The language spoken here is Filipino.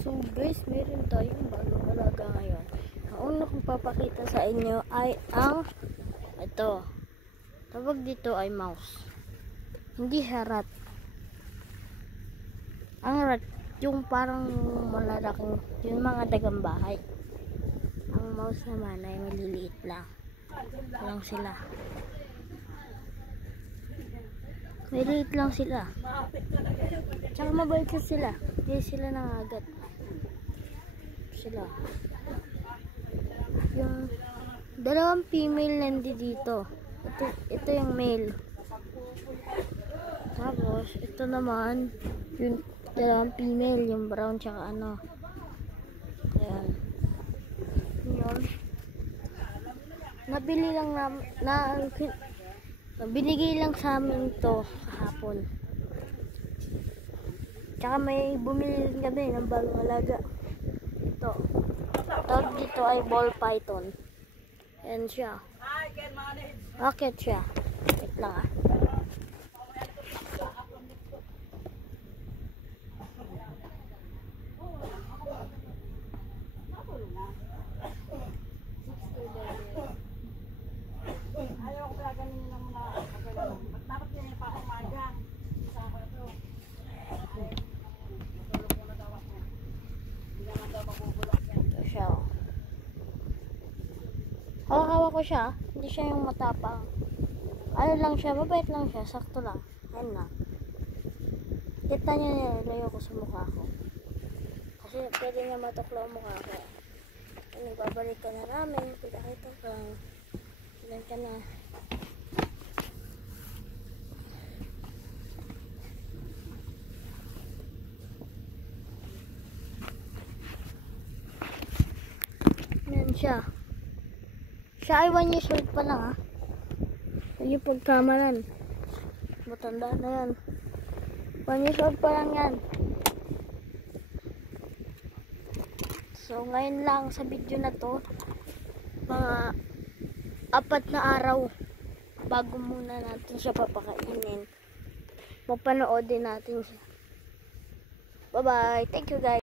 So guys, meron tayong bagong alaga ngayon. Ang una kong papakita sa inyo ay ang ito. Tawag dito ay mouse. Hindi rat. Ang rat, yung parang malalaking, yung mga dagang bahay. Ang mouse naman ay maliliit lang. Lang sila. Maliliit lang sila. Tsaka mabait sila. Hindi sila nangagat. Sila. Yung dalawang female nandi dito. Ito yung male. Tapos, ito naman, yung dalawang female, yung brown tsaka ano. Ayan. Yun. Nabili lang binigay lang sa amin to kahapon. Tsaka may bumili rin kami ng bagong alaga. Ito. Tawag dito ay ball python. Ayan siya. Bakit siya? Wait lang ah. Ayaw ko pala ganun ng mga kagalaw. Dapat niya pa akong magang. Isa ko ito. Matulog ko na daw ako. Hindi naman daw mabubulok yan. Ito siya. Hawak-hawa ko siya. Hindi siya yung matapang. Ano lang siya, mabait lang siya. Sakto lang. Ayun lang. Kita niya nilayo ko sa mukha ko. Kasi pwede niya matuklaw ang mukha ko. Nagbabalik ka na namin. Pinakita ko. Ilan ka na. Yan siya. Siya ay 1 years old pa lang ah. Yung pagkamalan. Matanda na yan. 1 years old pa lang yan. So ngayon lang sa video na to, mga 4 na araw bago muna natin siya papakainin. Mapanoodin natin siya. Bye bye. Thank you guys.